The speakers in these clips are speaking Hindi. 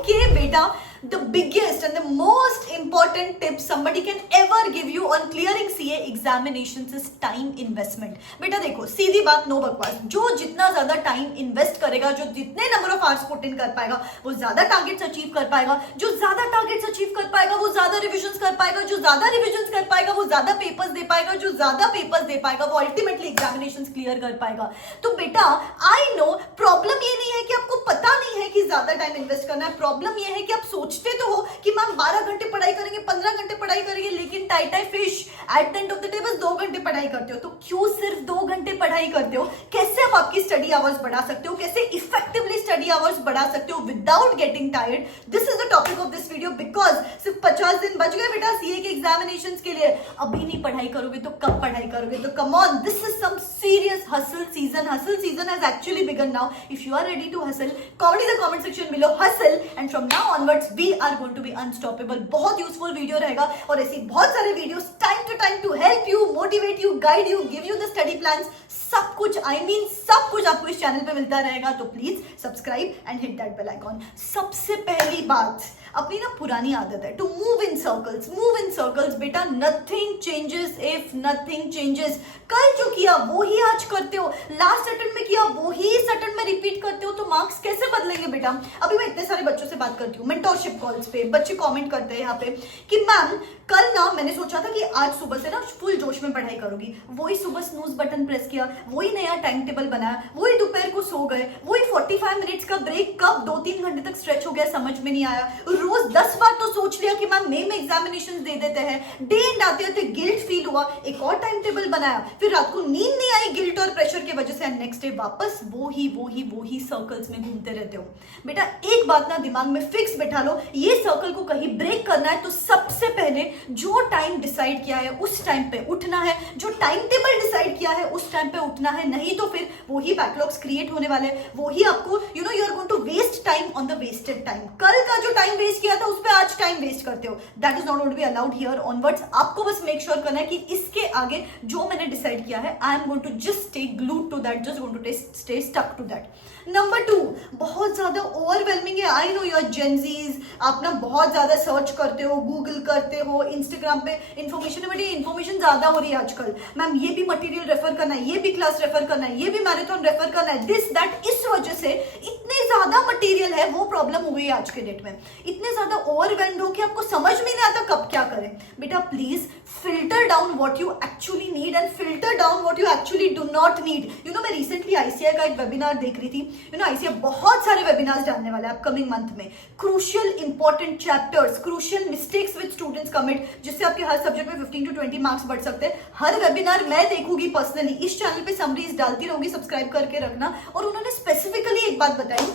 Okay, beta, the biggest and the most important tip somebody can ever give you on clearing CA examinations is time investment. बेटा देखो, सीधी बात, नो बकवास, जो जितना ज्यादा टाइम इन्वेस्ट करेगा, जो जितने number of hours put in कर पाएगा, वो ज्यादा टारगेट्स अचीव कर पाएगा, जो ज्यादा टारगेट्स अचीव कर पाएगा, वो ज्यादा रिविजन्स कर पाएगा, जो ज्यादा रिविजन्स कर पाएगा, वो ज्यादा पेपर्स दे पाएगा, जो ज्यादा पेपर्स दे पाएगा, वो अल्टीमेटली एग्जामिनेशंस क्लियर कर पाएगा. तो बेटा, आई नो प्रॉब्लम ये नहीं है कि आपको पता नहीं है कि ज्यादा टाइम इन्वेस्ट करना है. प्रॉब्लम ये है कि आप सोचते तो हो कि मैम 12 घंटे पढ़ाई करेंगे, 15 घंटे पढ़ाई करेंगे, लेकिन tie fish at the end of the day बस 2 घंटे पढ़ाई करते हो. तो क्यों सिर्फ 2 घंटे पढ़ाई करते हो? कैसे आप आपकी स्टडी आवर्स बढ़ा सकते हो? कैसे इफेक्टिवली स्टडी आवर्स बढ़ा सकते हो without getting tired? This is the topic of this video. Because सिर्फ 50 दिन बच गए बेटा सीए के एग्जामिनेशंस के लिए. अभी नहीं पढ़ाई करोगे तो कब पढ़ाई करोगे? तो come on, this is some serious hustle season. Hustle season has actually begun now. If you are ready to hustle, comment in the comment section below hustle, and from now onwards we are going to be unstoppable. बहुत यूजफुल वीडियो रहेगा और ऐसी बहुत सारे videos time to time to help you, motivate you, guide you, give you the study plans. सब कुछ, आई मीन सब कुछ आपको इस चैनल पे मिलता रहेगा. तो please subscribe and hit that bell icon. सबसे पहली बात, अपनी ना पुरानी आदत है to move in circles. Move in circles बेटा. Nothing changes if nothing changes. कल जो किया वो ही आज करते हो, लास्ट अटेम्प्ट में किया वो ही इस अटेम्प्ट में रिपीट करते हो, तो मार्क्स कैसे बदलेंगे बेटा? अभी मैं इतने सारे बच्चों से बात करती हूँ मेंटोरशिप कॉल्स पे. बच्चे कमेंट करते हैं यहाँ पे कि मैम कल ना मैंने सोचा था कि आज सुबह से ना फुल जोश में पढ़ाई करूंगी, वही सुबह स्नूज बटन प्रेस किया, वही नया टाइम टेबल बनाया, वही दोपहर को सो गए, वही 45 मिनट्स का ब्रेक कब 2-3 घंटे तक स्ट्रेच हो गया समझ में नहीं आया. रोज 10 बार तो सोच लिया कि मैम मई में एग्जामिनेशन दे देते हैं. डे एंड आते आते गिल्ट फील हुआ, एक और टाइम टेबल बनाया, फिर रात को नींद नहीं आई गिल्ट और प्रेशर की वजह से, नेक्स्ट डे वापस वो ही सर्कल्स में घूमते रहते हो. बेटा एक बात ना दिमाग में फिक्स बैठा लो, ये सर्कल को कहीं ब्रेक करना है तो सबसे पहले जो टाइम डिसाइड किया है उस टाइम पे उठना है, जो टाइम टेबल डिसाइड किया है उस टाइम पे उठना है. नहीं तो फिर वही बैकलॉग्स क्रिएट होने वाले, वही आपको you know you are going to waste time on the wasted time. कल का जो टाइम वेस्ट किया था उस पे आज टाइम वेस्ट करते हो. That is not going to be allowed here onwards. आपको बस मेक श्योर करना है कि इसके आगे जो मैंने डिसाइड किया है I am going to just stay glued to that, just going to stay stuck to that. Number 2, बहुत ज्यादा ओवरवेलमिंग है. I know you are Gen Zs, आप ना बहुत ज्यादा सर्च करते हो, गूगल करते हो, इंस्टाग्राम पे इन्फॉर्मेशन है. इन्फॉर्मेशन ज्यादा हो रही है आजकल. मैम ये भी मटेरियल रेफर करना है, ये भी क्लास रेफर करना है, ये भी मैराथन रेफर करना है, दिस दैट. इस वजह से इतने ज्यादा मटेरियल है, वो प्रॉब्लम हो गई है आज के डेट में. इतने ज्यादा ओवरवेल्म्ड हो कि आपको समझ में नहीं आता कब क्या करें. बेटा please filter down what you actually need and filter down what you actually do not need. You know मैं रिसेंटली आईसीआई का एक वेबिनार देख रही थी. यू नो आईसीआई बहुत सारे वेबिनार्स डालने वाले हैं अपकमिंग मंथ में. Crucial important chapters, crucial mistakes with students commit, जिससे आपके हर सब्जेक्ट में 15 to 20 मार्क्स बढ़ सकते हैं. हर वेबिनार मैं देखूंगी पर्सनली. इस चैनल पे समरीज डालती रहूंगी, सब्सक्राइब करके रखना. और उन्होंने स्पेसिफिकली एक बात बताई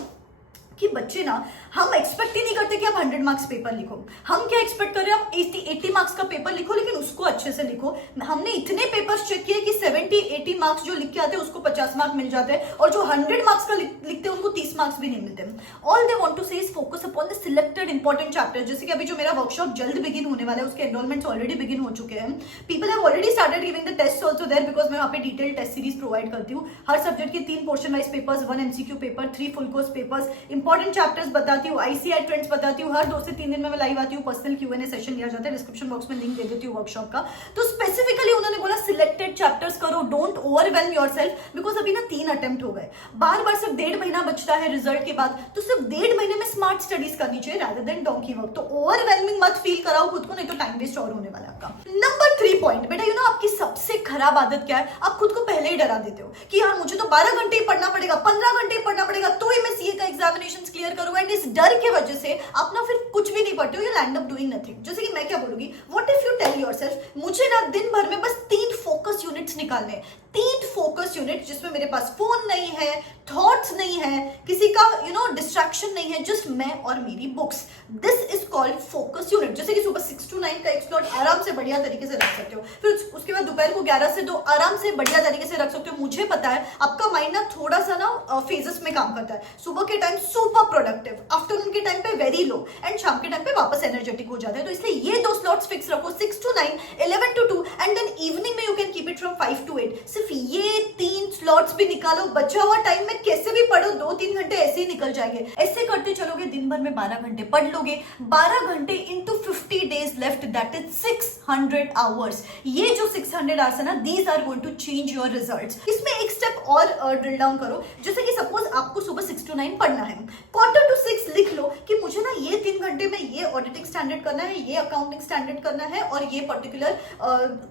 कि बच्चे ना, हम एक्सपेक्ट ही नहीं करते कि आप 100 मार्क्स पेपर लिखो. हम क्या एक्सपेक्ट कर रहे हैं? आप 80 मार्क्स का पेपर लिखो, लेकिन उसको अच्छे से लिखो. हमने इतने पेपर्स चेक किए कि 70-80 मार्क्स जो लिख के आते हैं उसको 50 मार्क्स मिल जाते हैं, और जो 100 मार्क्स का लिखते हैं उनको 30 मार्क्स भी नहीं मिलते. ऑल दे वांट टू से is focus upon the selected important chapter. जैसे कि अभी जो मेरा वर्कशॉप जल्द बिगिन होने वाला है, उसके एनरोलमेंट्स ऑलरेडी बिगिन हो चुके हैं. People have already started giving the test also there, because मैं वहाँ पे डिटेल टेस्ट सीरीज प्रोवाइड करती हूँ. हर सब्जेक्ट के 3 portion wise papers, 1 MCQ paper, 3 full course papers, important chapters बताती हूँ, आईसीआई ट्रेंड्स बताती हूँ. हर 2 से 3 दिन में मैं लाइव आती हूँ, पर्सनल Q&A सेशन लिया जाता है. डिस्क्रिप्शन बॉक्स में लिंक दे देती हूँ वर्कशॉप का. तो स्पेसिफिकली उन्होंने बोला सिलेक्टेड चैप्टर्स करो, डोंट ओवरवेल्म योरसेल्फ, बिकॉज अभी ना 3 अटेम्प्ट हो गए. बार बार सिर्फ 1.5 महीना बचता है रिजल्ट के बाद, तो सिर्फ 1.5 महीने में स्मार्ट स्टडीज करनी चाहिए रादर देन डोंकी वर्क. तो ओवरवेल्मिंग मत फील कराओ खुद को, नहीं तो टाइम वेस्ट और होने वाला है आपका. नंबर 3 पॉइंट बेटा, यू नो आपकी सबसे खराब आदत क्या है? आप खुद को पहले ही डरा देते हो कि यार मुझे तो 12 घंटे ही पढ़ना पड़ेगा, 15 घंटे ही पढ़ना पड़ेगा, तो ही मैं सीए का एग्जामिनेशन क्लियर करूंगा. एंड इस डर की वजह से आप ना फिर कुछ भी नहीं पढ़ते हो, you end up doing nothing. जैसे कि मैं क्या बोलूंगी, what if you tell yourself, मुझे ना दिन भर में बस 3 फोकस यूनिट्स निकालने, 3 फोकस यूनिट जिसमें मेरे पास फोन नहीं है, थॉट्स नहीं है, किसी का यू नो डिस्ट्रैक्शन नहीं है, जस्ट मैं और मेरी books. This is called focus unit. जैसे कि सुबह 6 to 9 का एक स्लॉट आराम से बढ़िया तरीके से रख सकते हो, फिर उसके बाद दोपहर को 11 से 2 आराम से बढ़िया तरीके से रख सकते हो। मुझे पता है आपका माइंड ना थोड़ा सा ना फेजेस में काम करता है। सुबह के टाइम सुपर प्रोडक्टिव, आफ्टरनून के टाइम पे वेरी लो, एंड शाम के टाइम पे वापस एनर्जेटिक हो जाते हैं। तो इसलिए ये 2 स्लॉट्स फिक्स रखो, 6 to 9, 11 to 2, and then evening में you can keep it from 5 to 8। सिर्फ ये 3 स्लॉट्स भी निकालो, बचा हुआ टाइम में कैसे भी पढ़ो, 2-3 घंटे ऐसे ही निकल जाएंगे। ऐसे करते चलोगे दिन भर में 12 घंटे पढ़ लोगे। 12 घंटे into 50 days left, that is 600 hours. ये जो 600 आवर्स है ना, these are going to change your results. इसमें एक स्टेप और ड्रिल डाउन करो। जैसे कि सपोज आपको सुबह 6 to 9 पढ़ना है, 4 to 6 लिख लो कि मुझे ना ये 3 घंटे में ये ऑडिटिंग स्टैंडर्ड करना है, ये अकाउंटिंग स्टैंडर्ड करना है और ये पर्टिकुलर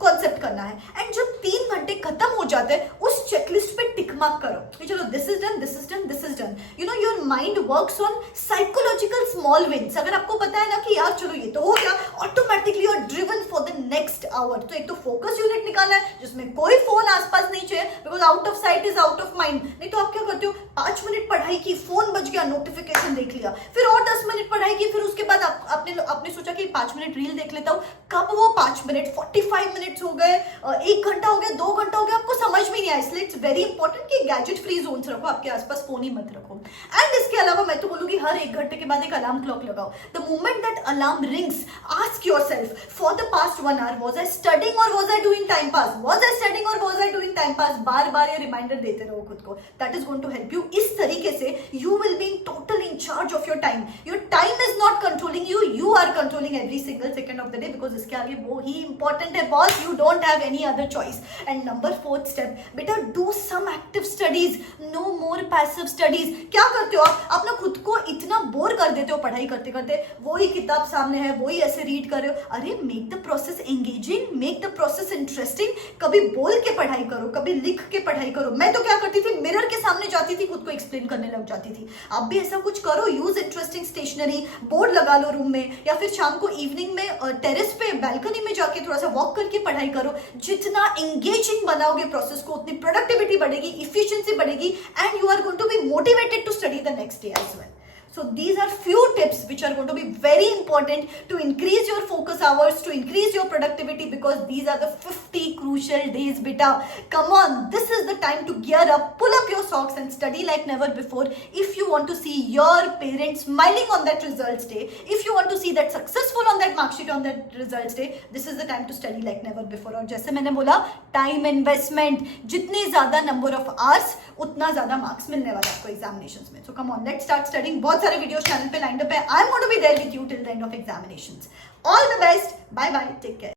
कॉन्सेप्ट करना है। एंड जब 3 घंटे खत्म हो जाते हैं, उस चेकलिस्ट पे टिक मार्क करो कि चलो this is done, this is done, this is done. You know your mind works on psychological small wins. अगर आपको पता है ना कि यार चलो ये तो हो गया, automatically you are driven for the next hour. तो एक तो फोकस यूनिट निकालना है जिसमें कोई फोन आसपास नहीं चाहिए, because out of site is out of mind. नहीं तो आप क्या करते हो, 5 मिनट पढ़ाई की, फोन बज गया, नोटिफिकेशन देख लिया, फिर और 10 मिनट पढ़ाई की, फिर उसके बाद आपने सोचा कि 5 मिनट रील देख लेता हूं। कब वो 5 मिनट 45 मिनट्स हो गए, 1 घंटा हो गया, 2 घंटा हो गया, आपको समझ में नहीं आया। इसलिए इट्स वेरी इंपॉर्टेंट कि गैजेट फ्री जोन्स रखो, आपके आसपास फोन ही मत रखो। एंड इसके अलावा मैं तो बोलूंगी हर 1 घंटे के बाद एक अलार्म क्लॉक लगाओ। The moment that alarm rings, ask yourself, for the past 1 hour was I studying or was I doing time pass? Was I studying or was I doing time pass? बार बार ये रिमाइंडर देते रहो खुद को। That is going to help you। इस तरीके से you will be totally in charge of your time. Your time is not controlling you, you are controlling every single second of the day, because इसके आगे वो ही important है boss, you don't have any other choice। And number 4th step, बेटा do some active studies, no more passive studies। क्या करते हो आप ना खुद को इतना बोर कर देते हो पढ़ाई करते करते, वही किताब सामने है, वही ऐसे रीड कर रहे हो। अरे make the process engaging, make the process interesting. कभी बोल के पढ़ाई करो, कभी लिख के पढ़ाई करो। मैं तो क्या करती थी, मिरर के सामने जाती थी, खुद को एक्सप्लेन करने लग जाती थी। आप भी ऐसा कुछ करो, यूज इंटरेस्टिंग स्टेशनरी, बोर्ड लगा लो रूम में, या फिर शाम को इवनिंग में टेरेस पे बैल्कनी में जाके थोड़ा सा वॉक करके पढ़ाई करो। जितना एंगेजिंग बनाओगे प्रोसेस को, उतनी प्रोडक्टिविटी बढ़ेगी, इफिशियंसी बढ़ेगी, and you are going to be motivated to study the next day as well. So these are few tips which are going to be very important to increase your focus hours, to increase your productivity, because these are the 50 crucial days, beta. Come on, this is the time to gear up, pull up your socks and study like never before. If you want to see your parents smiling on that results day, if you want to see that successful on that mark sheet on that results day, this is the time to study like never before. और जैसे मैंने बोला, time investment, जितने ज्यादा number of hours, उतना ज्यादा marks मिलने वाला है आपको examinations में। So come on, let's start studying। बहुत सारे वीडियोस चैनल पे लाइंड अप है। I am going to be there with you till the end of examinations. All the best, bye bye, take care.